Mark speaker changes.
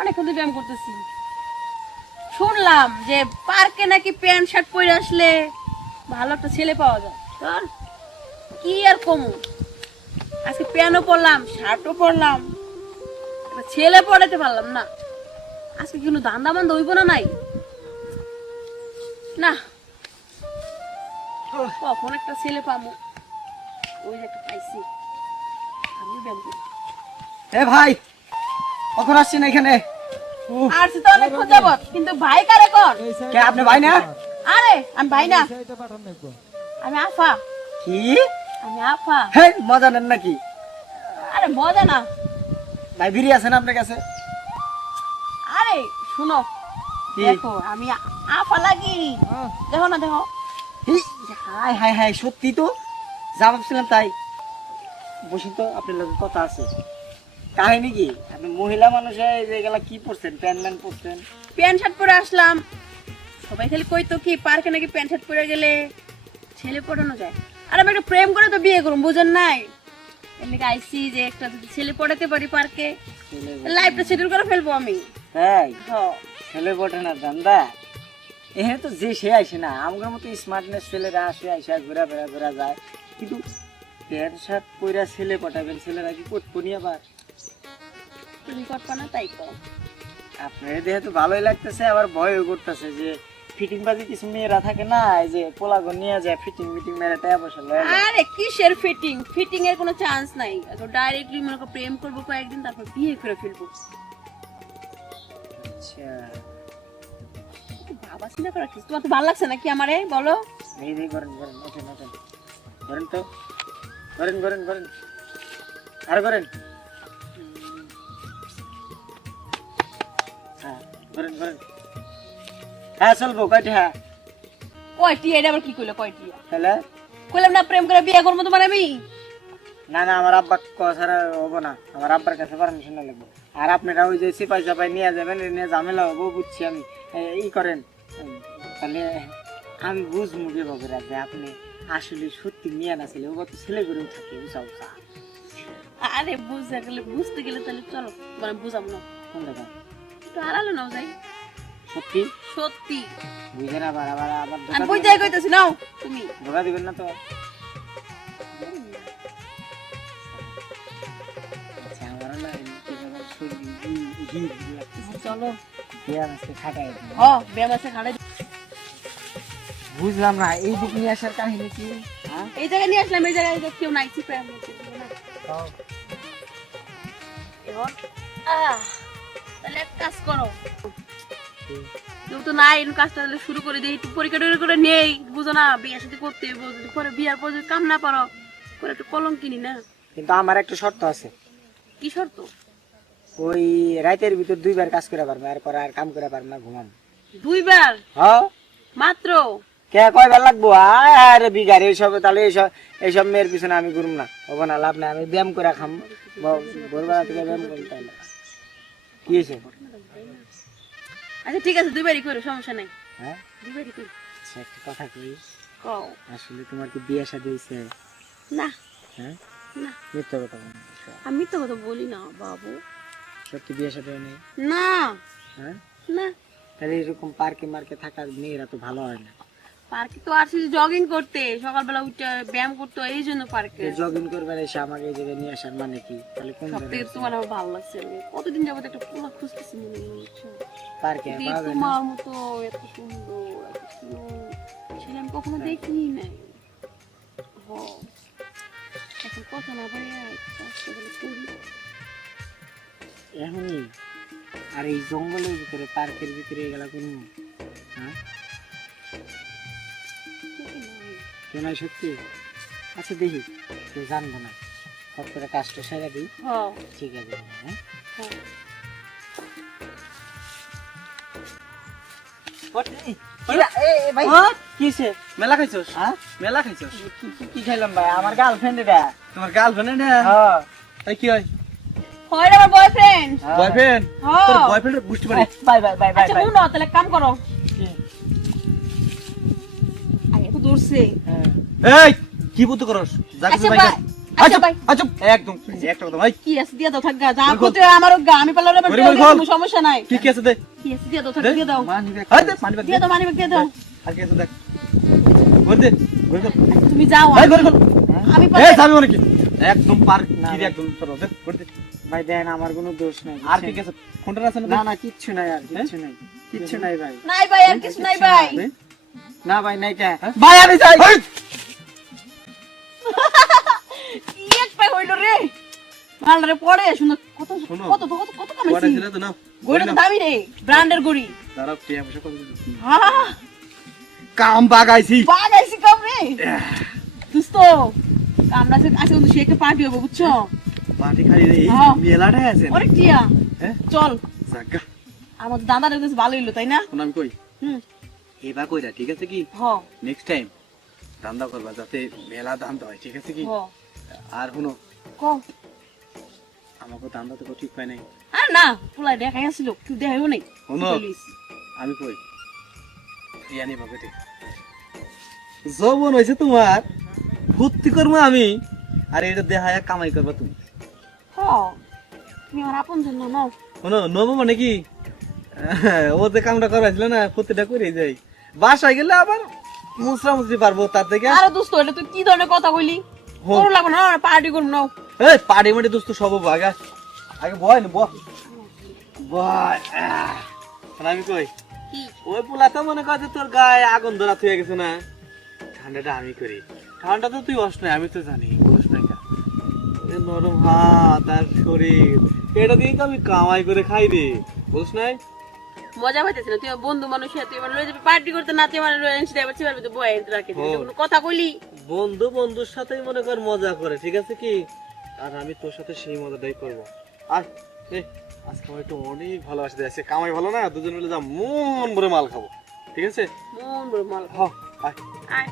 Speaker 1: অনেকক্ষণ ধরে ব্যায়াম করতেছি। শুনলাম যে পার্কে নাকি প্যান্ট শার্ট পরে আসলে ভালো একটা ছেলে পাওয়া যায়। তোর কি আর কমু? আজকে প্যান্টও পরলাম শার্টও পরলাম। ছেলে পড়াতে পারলাম না। আজকে কোনো ধান্দা বান্ধা হইব না নাই? না। কখন একটা ছেলে পাবো ওই একটা পাইছি। আমি ব্যায়াম করি।
Speaker 2: এ ভাই কখন আসছেন এখানে?
Speaker 1: তো অনেকক্ষণ যাবত কিন্তু ভাই কারে কর?
Speaker 2: কে আপনি ভাই না?
Speaker 1: আরে আমি ভাই না। আমি আফা।
Speaker 2: কি?
Speaker 1: আমি আফা।
Speaker 2: মজা নেন নাকি?
Speaker 1: আরে মজা না।
Speaker 2: ভাই বিড়ি আছেন আপনার কাছে?
Speaker 1: আরে শুনো। দেখো আমি আফা লাগি। দেখো না দেখো।
Speaker 2: হাই হাই হাই সত্যি তো? যা ভাবছিলাম তাই। বসুন তো আপনার কথা আছে। কাহিনী কি? আপনি মহিলা মানুষ হয়ে যে গেলা কি পড়ছেন প্যান্ট ম্যান পড়ছেন
Speaker 1: প্যান্ট শার্ট পরে আসলাম। সবাই খালি কইতো কি পার্কে নাকি প্যান্ট শার্ট পরে গেলে ছেলে পড়ানো যায়? আর আমি একটা প্রেম করে তো বিয়ে করুম বুঝেন নাই? এমনি আইসি যে একটা যদি ছেলে পড়াতে পারি পার্কে লাইফটা সেটেল করে ফেলব আমি।
Speaker 2: তাই? ছেলে বটে না দান্দা এখানে তো যে সে আসে না আমার মতো স্মার্টনেস ছেলেরা আসে আসে ঘোরা ফেরা ঘোরা যায়। কিন্তু প্যান্ট শার্ট পইরা ছেলে পটাবেন ছেলেরা কি করব নি আবার
Speaker 1: তুমি করবা না তাই কর।
Speaker 2: আপনার দেখে তো ভালোই লাগতেছে আবার ভয়ও করতেছে যে ফিটিং বাজি কিছু মেয়েরা থাকে না এই যে পোলাগো নিয়ে যায় ফিটিং মিটিং মেরে টাকা পয়সা লয়
Speaker 1: আরে কিসের ফিটিং? ফিটিং এর কোনো চান্স নাই। ডাইরেক্টলি মনে করো প্রেম করব কয়েকদিন তারপর বিয়ে করে ফেলব।
Speaker 2: আচ্ছা।
Speaker 1: বাবা চিন্তা করা কিছু তোমার তো ভালো লাগছে নাকি আমারে? বলো।
Speaker 2: এই এই করেন করেন ওঠেন ওঠেন। করেন তো। করেন করেন করেন আর করেন হ্যাঁ হ্যাঁ চলবো কয়টা হ্যাঁ?
Speaker 1: কয়টি এটা আবার কি কইলো কয়টি?
Speaker 2: তাহলে?
Speaker 1: কইলাম না প্রেম করে বিয়ে করব তোমার আমি?
Speaker 2: না না আমার আব্বা ছাড়া হব না। আমার আব্বার কাছে পারমিশন লাগবে। আর আপনারা ওই যে সিপাই চাপাই নিয়ে যাবেন নিয়ে ঝামেলা হব বুঝছি আমি। এ, ই করেন। তাহলে আমি বুঝব কীভাবে রাখবে আপনি আসলে সত্যি নিয়ে না ছেলে ও ছেলে করেও থাকে উষা
Speaker 1: আরে বুঝতে গেলে বুঝতে গেলে তাহলে চলো মানে বুঝাবো না।
Speaker 2: কোন দেখা
Speaker 1: একটু আড়ালো নাও যাই।
Speaker 2: সত্যি?
Speaker 1: সত্যি।
Speaker 2: বুঝেন আবার
Speaker 1: আমি
Speaker 2: ধোকা
Speaker 1: বুঝাই কইতেছি নাও। তুমি
Speaker 2: ধোকা দিবেন না তো? আচ্ছা না লাগতেছে। চলো। খাটাই।
Speaker 1: হ ব্যায়াম আছে
Speaker 2: বুঝলাম না এই দিক নিয়ে আসার কাহিনী কি? হ্যাঁ?
Speaker 1: এই জায়গায় নিয়ে আসলাম এই জায়গায় কেউ নাই না আহ, তাহলে এক কাজ করো। কেউ তো নাই এরকম কাজটা তাহলে শুরু করে দিই একটু পরীক্ষা টরীক্ষা করে নেই বুঝো না বিয়ের সাথে করতে হইব যদি পরে বিয়ার পর যদি কাম না পারো পরে একটু কলম কিনি না।
Speaker 2: কিন্তু আমার একটা শর্ত আছে।
Speaker 1: কি শর্ত?
Speaker 2: ওই রাতের ভিতর দুইবার কাজ করে পারব আর পরে আর কাম করে পারব না ঘুমাম।
Speaker 1: দুইবার?
Speaker 2: হ্যাঁ।
Speaker 1: মাত্র?
Speaker 2: কে কয়বার লাগবো? আরে বিঘার এইসব তাহলে এইসব এইসব মেয়ের পিছনে আমি ঘুরুম না। হব না লাভ নাই আমি ব্যায়াম করে খাম। ভোরবেলা থেকে ব্যায়াম করি তাই না। কি হয়েছে?
Speaker 1: আচ্ছা ঠিক আছে দুইবারই করো সমস্যা নাই।
Speaker 2: হ্যাঁ?
Speaker 1: দুইবারই করি।
Speaker 2: আচ্ছা একটা কথা কই?
Speaker 1: কও।
Speaker 2: আসলে তোমার কি বিয়ে শাদী হয়েছে?
Speaker 1: না।
Speaker 2: হ্যাঁ?
Speaker 1: না।
Speaker 2: মিথ্যা কথা।
Speaker 1: আমি তো কথা বলি না বাবু।
Speaker 2: সত্যি বিয়ে শাদী হয়নি
Speaker 1: না।
Speaker 2: হ্যাঁ?
Speaker 1: না।
Speaker 2: তাহলে এরকম পার্কে মার্কে থাকার মেয়েরা তো ভালো হয় না।
Speaker 1: পার্কে তো আসছি জগিং করতে। সকালবেলা উঠে ব্যায়াম করতে এই জন্য পার্কে।
Speaker 2: জগিং করবার এসে আমাকে এই জায়গায় নিয়ে আসার মানে কি? তাহলে কোন
Speaker 1: সব থেকে তোমার আমার ভালো লাগছে কতদিন যাবত একটা পোলা খুঁজতেছি মনে হচ্ছে।
Speaker 2: পার্কে
Speaker 1: তোমার মতো এত সুন্দর ছেলে আমি কখনো দেখিনি নাই। হ। এখন কথা না ভাইয়া কষ্ট করে করি।
Speaker 2: এখনই আর এই জঙ্গলের ভিতরে পার্কের ভিতরে এগুলা কোন হ্যাঁ? কেন সত্যি? আচ্ছা দেখি। কেউ জানব না। সব করে কাজটা সেরে দিই। ঠিক আছে হ্যাঁ।
Speaker 3: মেলা খাইছস?
Speaker 2: হ্যাঁ?
Speaker 3: মেলা খাইছস?
Speaker 2: কি- খাইলাম ভাই? আমার গার্লফ্রেন্ড এটা।
Speaker 3: তোমার গার্লফ্রেন্ড না
Speaker 2: হ্যাঁ।
Speaker 3: তাই কি হয়?
Speaker 1: হয় আমার বয়ফ্রেন্ড
Speaker 3: বয়ফ্রেন্ড
Speaker 1: হ্যাঁ।
Speaker 3: তোর বয়ফ্রেন্ড বুঝতে পারি।
Speaker 2: বাই বাই বাই বাই
Speaker 1: আচ্ছা শুনো তাহলে কাম করো।
Speaker 2: হ্যাঁ
Speaker 3: এই কি বুদ্ধ করস? যা
Speaker 1: আচ্ছা
Speaker 3: কিছু
Speaker 1: আচ্ছা ভাই।
Speaker 3: আচ্ছা একদম একটা কথা ভাই।
Speaker 1: কি আছে দিয়ে দাও থাক গা যা
Speaker 3: বল, বল।
Speaker 1: আমার গা আমি পারলে ওরা
Speaker 3: বল, বল, বল।
Speaker 1: সমস্যা নাই।
Speaker 3: কি কি আছে দেখ
Speaker 1: কি আছে দিয়ে দাও থাক
Speaker 3: দে।
Speaker 1: দাও।
Speaker 2: মানি ব্যাগ
Speaker 3: হাই দে পানি বাদ
Speaker 1: দিয়ে দাও মানি দিয়ে দাও।
Speaker 3: আর কি আছে দেখ। করে দে করে দে।
Speaker 1: তুমি যাও
Speaker 3: ভাই
Speaker 1: আমি-
Speaker 3: করে
Speaker 1: আমি
Speaker 3: এ
Speaker 1: পারলে-
Speaker 3: যাবি মানে একদম পার কি একদম সরো দে করে দে।
Speaker 2: ভাই দেন আমার কোনো দোষ নাই
Speaker 3: আর কি কি আছে? ফোনটা আছে না
Speaker 2: না কিচ্ছু নাই আর কিচ্ছু নাই। কিচ্ছু নাই ভাই।
Speaker 1: নাই ভাই আর কিছু নাই ভাই।
Speaker 2: না ভাই নাই কে
Speaker 3: ভাই আমি যাই
Speaker 1: কি এক পাই হইল রে? মালরে পড়ে শুনো কত কত কত কত
Speaker 3: কয়টা
Speaker 1: কামাইছি
Speaker 3: ছিল তো নাও।
Speaker 1: গড়ি তো দামি রে ব্র্যান্ডের গড়ি
Speaker 3: দাঁড়াও টিয়া পয়সা কত
Speaker 1: হ্যাঁ
Speaker 3: কাম বাগাইছি।
Speaker 1: বাগাইছি কম রে। দোস্ত আমরা আজকে আজকে কিন্তু সে একটা পার্টি হবে বুঝছ?
Speaker 3: পাটি খাই রে
Speaker 1: হ্যাঁ।
Speaker 3: আছে।
Speaker 1: অনেক টিয়া।
Speaker 3: হ্যাঁ?
Speaker 1: চল।
Speaker 3: জাগা
Speaker 1: আমার দাদা দেখতেছে ভালো হইল তাই না?
Speaker 3: শোন আমি কই?
Speaker 1: হুম।
Speaker 3: এবার কইরা ঠিক আছে কি? নেক্সট টাইম ধান্দা করবা যাতে মেলা ধান্দা হয় ঠিক আছে কি?
Speaker 1: হ।
Speaker 3: আর শুনো
Speaker 1: ক?
Speaker 3: আমাকে ধান্দা তো ঠিক পাই নাই।
Speaker 1: আর না পোলাই দেখাই আসছিল তুই দেখাইও নাই।
Speaker 3: শোনো আমি কই? ইয়ানি পকেটে যৌবন হয়েছে তোমার ভর্তি করব আমি আর এটা দেখায় কামাই করবা তুমি।
Speaker 1: হ তুমি আমার আপন জন্য নাও।
Speaker 3: শোনো নবো মানে কি? ও যে কামটা করাইছিল না প্রতিটা করে যাই বাসায় গেলে আবার মুসরা মুসরি পারব তার থেকে।
Speaker 1: আরে দোস্ত এটা তুই কি ধরনের কথা কইলি?
Speaker 3: হো।
Speaker 1: করো লাগবে না পার্টি করুন নাও।
Speaker 3: এই পাড়ি মাটি দোস্ত সব হব আগে বয় না বয়। বয় আমি কই? ওই পোলা তো মনে কর যে তোর গায়ে আগুন ধরা থুয়ে গেছে না। ঠান্ডাটা আমি করি। ঠান্ডা তো তুই অস নাই আমি তো জানি বস নাই নরম হাত আর শরীর। এটা দিয়ে তো আমি কামাই করে খাই রে? বুঝ নাই?
Speaker 1: মজা পাইতেছে না। তুই বন্ধু মানুষ তুই আমার লয়ে যাবি পার্টি করতে না তুই আমার লয়ে আনছিস এবার চিবার তো বয়ে রাখি। কোনো কথা কইলি।
Speaker 3: বন্ধু বন্ধুর সাথেই মনে কর মজা করে ঠিক আছে কি? আর আমি তোর সাথে সেই মজাটাই করব। আর আজকে আমার একটু অনেক ভালোবাসা দিয়েছে কামাই ভালো না? দুজন মিলে যা মন ভরে মাল খাব। ঠিক আছে?
Speaker 1: মন ভরে মাল
Speaker 3: খাও আয়।
Speaker 1: আয়।